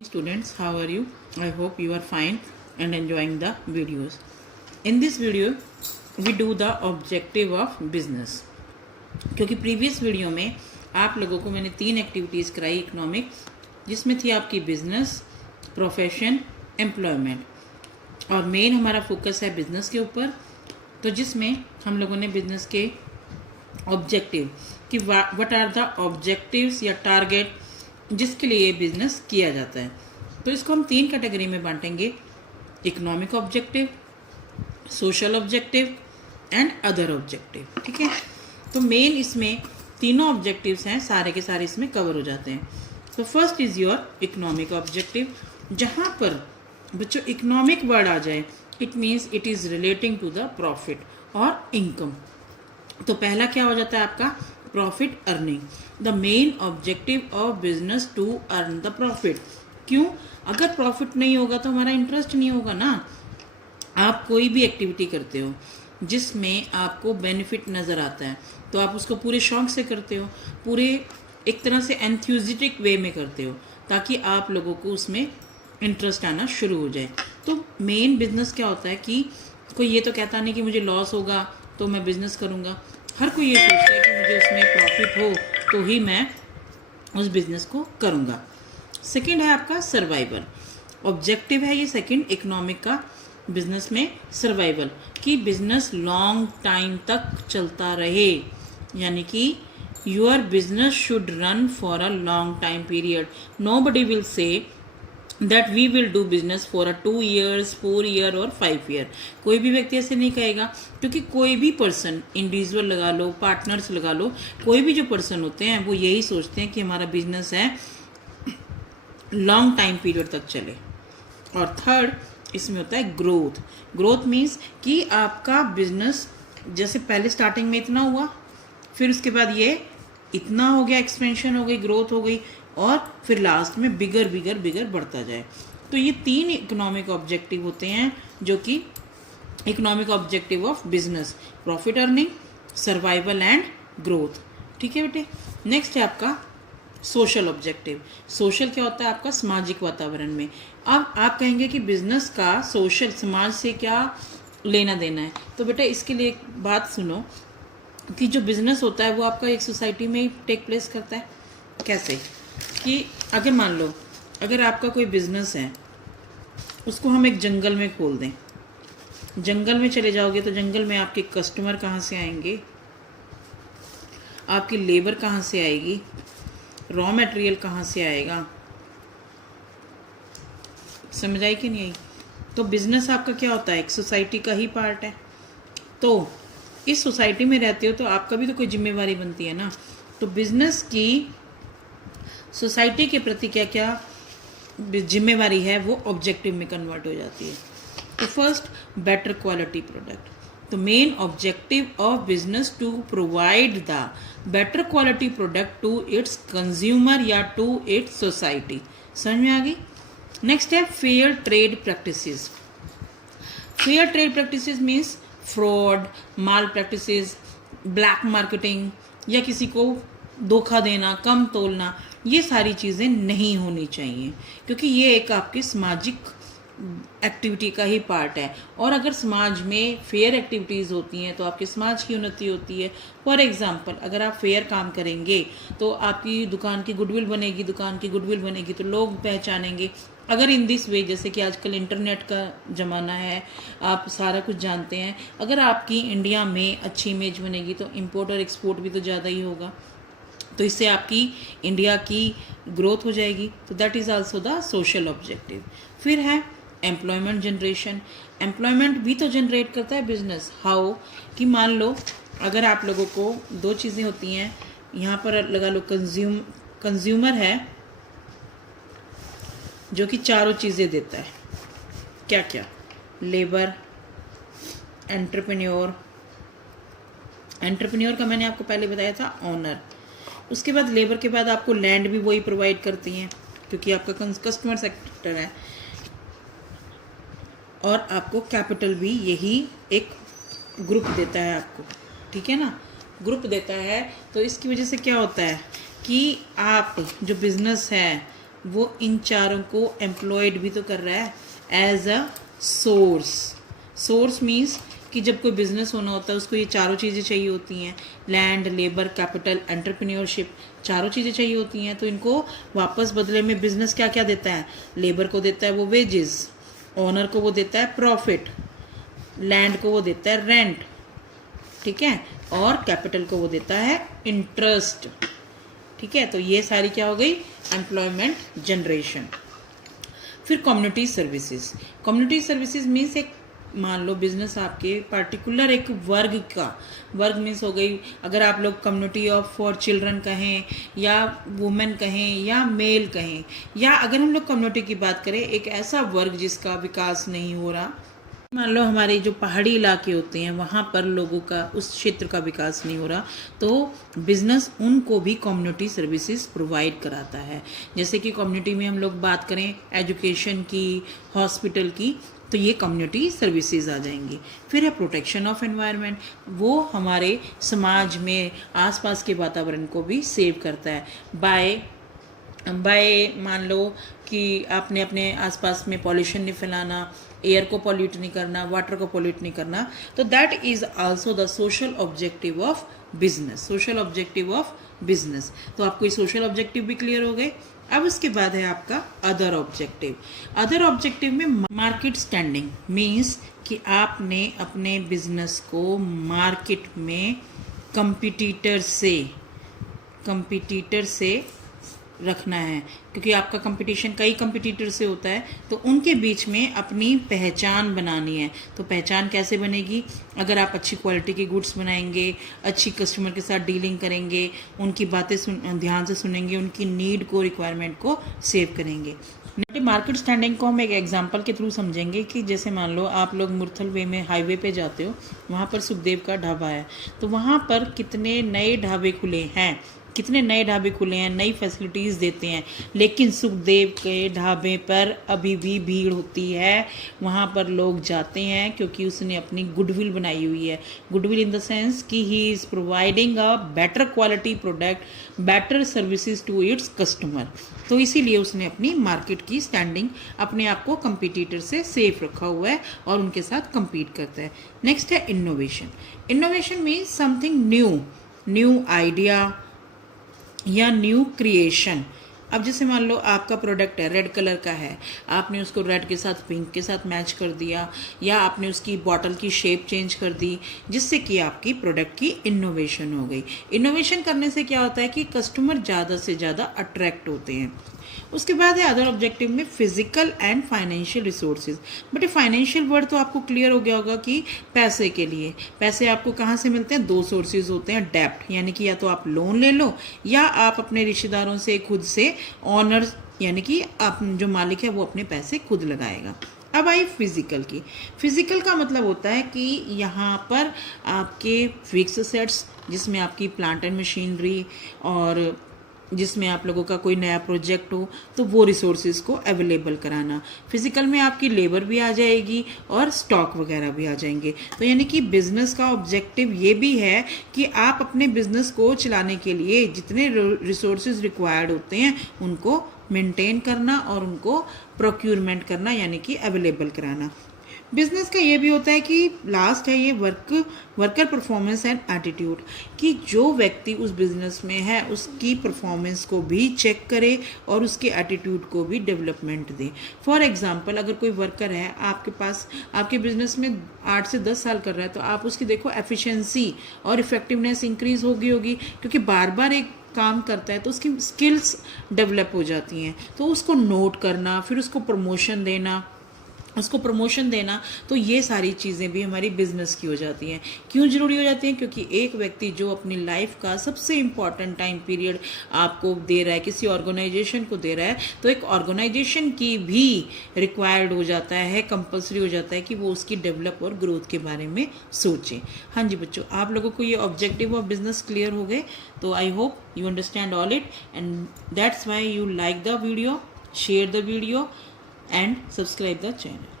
Students, how are you? I hope you are fine and enjoying the videos. In this video we do the objective of business. क्योंकि previous video में आप लोगों को मैंने 3 activities कराई economic, जिसमें थी आपकी बिजनेस, प्रोफेशन, एम्प्लॉयमेंट, और मेन हमारा फोकस है बिजनेस के ऊपर। तो जिसमें हम लोगों ने बिजनेस के ऑब्जेक्टिव कि व्हाट आर द ऑब्जेक्टिव्स या टारगेट जिसके लिए ये बिजनेस किया जाता है, तो इसको हम 3 कैटेगरी में बांटेंगे: economic objective, social objective and other objective. ठीक है, तो मेन इसमें तीनों ऑब्जेक्टिव्स हैं, सारे के सारे इसमें कवर हो जाते हैं। तो first is your economic objective. जहाँ पर बच्चों इकोनॉमिक वर्ड आ जाए, it means it is relating to the profit और इनकम। तो पहला क्या हो जाता है आपका profit earning. The main objective of business to earn the profit. क्यों? अगर प्रॉफिट नहीं होगा तो हमारा इंटरेस्ट नहीं होगा ना। आप कोई भी एक्टिविटी करते हो जिसमें आपको बेनिफिट नज़र आता है तो आप उसको पूरे शौक से करते हो, पूरे एक तरह से एंथ्यूजिटिक वे में करते हो, ताकि आप लोगों को उसमें इंटरेस्ट आना शुरू हो जाए। तो मेन बिजनेस क्या होता है कि कोई ये तो कहता नहीं कि मुझे लॉस होगा तो मैं बिज़नेस करूँगा। हर कोई ये सोचता है कि मुझे उसमें प्रॉफिट हो तो ही मैं उस बिज़नेस को करूँगा। सेकंड है आपका सर्वाइवल ऑब्जेक्टिव है ये सेकंड इकोनॉमिक का, बिजनेस में सर्वाइवल, कि बिजनेस लॉन्ग टाइम तक चलता रहे, यानी कि your business should run for a long time period. Nobody will say that we will do business for 2 years, 4 year और 5 year। कोई भी व्यक्ति ऐसे नहीं कहेगा, क्योंकि कोई भी पर्सन, इंडिविजुअल लगा लो, पार्टनर्स लगा लो, कोई भी जो पर्सन होते हैं वो यही सोचते हैं कि हमारा बिजनेस है लॉन्ग टाइम पीरियड तक चले। और थर्ड इसमें होता है ग्रोथ। ग्रोथ मीन्स कि आपका बिजनेस जैसे पहले स्टार्टिंग में इतना हुआ, फिर उसके बाद ये इतना हो गया, एक्सपेंशन हो गई, ग्रोथ हो गई, और फिर लास्ट में बिगर बिगर बिगर बढ़ता जाए। तो ये 3 इकोनॉमिक ऑब्जेक्टिव होते हैं, जो कि economic objective of business: profit earning, survival and growth. ठीक है बेटे। नेक्स्ट है आपका सोशल ऑब्जेक्टिव। सोशल क्या होता है आपका सामाजिक वातावरण में। अब आप कहेंगे कि बिजनेस का सोशल समाज से क्या लेना देना है, तो बेटा इसके लिए एक बात सुनो कि जो बिजनेस होता है वो आपका एक सोसाइटी में ही टेक प्लेस करता है। कैसे? कि अगर मान लो अगर आपका कोई बिजनेस है, उसको हम एक जंगल में खोल दें, जंगल में चले जाओगे तो जंगल में आपके कस्टमर कहाँ से आएंगे, आपकी लेबर कहाँ से आएगी, रॉ मटेरियल कहाँ से आएगा? समझ आई कि नहीं आई? तो बिजनेस आपका क्या होता है, एक सोसाइटी का ही पार्ट है। तो इस सोसाइटी में रहते हो तो आपका भी तो कोई जिम्मेवारी बनती है ना। तो बिजनेस की सोसाइटी के प्रति क्या क्या जिम्मेवारी है वो ऑब्जेक्टिव में कन्वर्ट हो जाती है। तो फर्स्ट, बेटर क्वालिटी प्रोडक्ट। तो main objective of business to provide the better quality product to its consumer या टू इट्स सोसाइटी। समझ में आ गई? नेक्स्ट है fair trade practices. Fair trade practices means fraud, malpractices, black marketing या किसी को धोखा देना, कम तोलना, ये सारी चीज़ें नहीं होनी चाहिए, क्योंकि ये एक आपकी सामाजिक एक्टिविटी का ही पार्ट है। और अगर समाज में फेयर एक्टिविटीज़ होती हैं तो आपके समाज की उन्नति होती है। फॉर एग्जांपल, अगर आप फेयर काम करेंगे तो आपकी दुकान की गुडविल बनेगी, दुकान की गुडविल बनेगी तो लोग पहचानेंगे। अगर इन दिस वे, जैसे कि आजकल इंटरनेट का ज़माना है, आप सारा कुछ जानते हैं, अगर आपकी इंडिया में अच्छी इमेज बनेगी तो इंपोर्ट और एक्सपोर्ट भी तो ज़्यादा ही होगा, तो इससे आपकी इंडिया की ग्रोथ हो जाएगी। तो that is also the social objective. फिर है एम्प्लॉयमेंट जनरेशन। एम्प्लॉयमेंट भी तो जनरेट करता है बिजनेस। हाउ? कि मान लो अगर आप लोगों को 2 चीज़ें होती हैं, यहाँ पर लगा लो कंज्यूमर है जो कि 4 चीज़ें देता है। क्या क्या? लेबर, एंटरप्रेन्योर का मैंने आपको पहले बताया था, ऑनर। उसके बाद लेबर के बाद आपको लैंड भी वही प्रोवाइड करती हैं, क्योंकि आपका कस्टमर सेक्टर है, और आपको कैपिटल भी यही एक ग्रुप देता है आपको। ठीक है ना, ग्रुप देता है। तो इसकी वजह से क्या होता है कि आप जो बिज़नेस है वो इन चारों को एम्प्लॉयड भी तो कर रहा है as a source. Source means कि जब कोई बिजनेस होना होता है उसको ये चारों चीज़ें चाहिए होती हैं, लैंड, लेबर, कैपिटल, एंटरप्रेन्योरशिप, चारों चीज़ें चाहिए होती हैं। तो इनको वापस बदले में बिजनेस क्या क्या देता है? लेबर को देता है वो वेजेस, ओनर को वो देता है प्रॉफिट, लैंड को वो देता है रेंट, ठीक है, और कैपिटल को वो देता है इंटरेस्ट, ठीक है। तो ये सारी क्या हो गई? Employment generation. फिर community services. Community services means एक, मान लो बिजनेस आपके पर्टिकुलर एक वर्ग मीन्स हो गई, अगर आप लोग कम्युनिटी ऑफ फॉर चिल्ड्रन कहें या वुमेन कहें या मेल कहें, या अगर हम लोग कम्युनिटी की बात करें एक ऐसा वर्ग जिसका विकास नहीं हो रहा, मान लो हमारे जो पहाड़ी इलाके होते हैं वहाँ पर लोगों का, उस क्षेत्र का विकास नहीं हो रहा, तो बिजनेस उनको भी कम्युनिटी सर्विसेज प्रोवाइड कराता है। जैसे कि कम्युनिटी में हम लोग बात करें एजुकेशन की, हॉस्पिटल की, तो ये कम्युनिटी सर्विसेज आ जाएंगी। फिर है प्रोटेक्शन ऑफ एनवायरनमेंट, वो हमारे समाज में आसपास के वातावरण को भी सेव करता है बाय मान लो कि आपने अपने आसपास में पॉल्यूशन नहीं फैलाना, एयर को पॉल्यूट नहीं करना, वाटर को पॉल्यूट नहीं करना, तो that is also the social objective of business. Social objective of business, तो आपको ये सोशल ऑब्जेक्टिव भी क्लियर हो गए। अब उसके बाद है आपका अदर ऑब्जेक्टिव। अदर ऑब्जेक्टिव में मार्केट स्टैंडिंग मीन्स कि आपने अपने बिजनेस को मार्केट में कंपटीटर से रखना है, क्योंकि आपका कंपटीशन कई कंपटीटर से होता है, तो उनके बीच में अपनी पहचान बनानी है। तो पहचान कैसे बनेगी? अगर आप अच्छी क्वालिटी के गुड्स बनाएंगे, अच्छी कस्टमर के साथ डीलिंग करेंगे, उनकी बातें ध्यान से सुनेंगे, उनकी नीड को, रिक्वायरमेंट को सेव करेंगे। मार्केट स्टैंडिंग को हम एक एग्जांपल के थ्रू समझेंगे कि जैसे मान लो आप लोग मुरथल वे में हाईवे पे जाते हो, वहाँ पर सुखदेव का ढाबा है, तो वहाँ पर कितने नए ढाबे खुले हैं, नई फैसिलिटीज़ देते हैं, लेकिन सुखदेव के ढाबे पर अभी भी भीड़ होती है। वहाँ पर लोग जाते हैं क्योंकि उसने अपनी गुडविल बनाई हुई है। गुडविल इन द सेंस कि he is providing a better quality product, better services to its customer. तो इसीलिए उसने अपनी मार्केट की स्टैंडिंग, अपने आप को कंपटीटर से सेफ रखा हुआ है और उनके साथ compete करता है। नेक्स्ट है innovation. Innovation means something new idea या न्यू क्रिएशन। अब जैसे मान लो आपका प्रोडक्ट है, रेड कलर का है, आपने उसको रेड के साथ पिंक के साथ मैच कर दिया, या आपने उसकी बॉटल की शेप चेंज कर दी, जिससे कि आपकी प्रोडक्ट की इनोवेशन हो गई। इनोवेशन करने से क्या होता है कि कस्टमर ज़्यादा से ज़्यादा अट्रैक्ट होते हैं। उसके बाद है अदर ऑब्जेक्टिव में physical and financial resources. But ये फाइनेंशियल वर्ड तो आपको क्लियर हो गया होगा कि पैसे के लिए, पैसे आपको कहाँ से मिलते हैं? दो सोर्सेज होते हैं, डेप्ट यानी कि या तो आप लोन ले लो, या आप अपने रिश्तेदारों से खुद से ऑनर यानी कि आप जो मालिक है वो अपने पैसे खुद लगाएगा। अब आई फिजिकल की। फिजिकल का मतलब होता है कि यहाँ पर आपके फिक्स एसेट्स, जिसमें आपकी प्लांट एंड मशीनरी और जिसमें आप लोगों का कोई नया प्रोजेक्ट हो, तो वो रिसोर्सेज को अवेलेबल कराना। फिजिकल में आपकी लेबर भी आ जाएगी और स्टॉक वगैरह भी आ जाएंगे। तो यानी कि बिजनेस का ऑब्जेक्टिव ये भी है कि आप अपने बिजनेस को चलाने के लिए जितने रिसोर्सेज रिक्वायर्ड होते हैं उनको मेंटेन करना और उनको प्रोक्यूरमेंट करना, यानी कि अवेलेबल कराना। बिजनेस का ये भी होता है कि लास्ट है ये वर्कर परफॉर्मेंस एंड एटीट्यूड, कि जो व्यक्ति उस बिजनेस में है उसकी परफॉर्मेंस को भी चेक करे और उसके एटीट्यूड को भी डेवलपमेंट दे। फॉर एग्जांपल, अगर कोई वर्कर है आपके पास, आपके बिजनेस में 8 से 10 साल कर रहा है, तो आप उसकी देखो एफिशिएंसी और इफेक्टिवनेस इंक्रीज होगी, क्योंकि बार बार एक काम करता है तो उसकी स्किल्स डेवलप हो जाती हैं। तो उसको नोट करना, फिर उसको प्रमोशन देना, तो ये सारी चीज़ें भी हमारी बिजनेस की हो जाती हैं। क्यों ज़रूरी हो जाती हैं? क्योंकि एक व्यक्ति जो अपनी लाइफ का सबसे इम्पॉर्टेंट टाइम पीरियड आपको दे रहा है, किसी ऑर्गेनाइजेशन को दे रहा है, तो एक ऑर्गेनाइजेशन की भी रिक्वायर्ड हो जाता है, कंपल्सरी हो जाता है कि वो उसकी डेवलप और ग्रोथ के बारे में सोचें। हाँ जी बच्चों, आप लोगों को ये ऑब्जेक्टिव ऑफ बिजनेस क्लियर हो गए, तो I hope you understand all it, and that's why you like the video, share the video and subscribe the channel.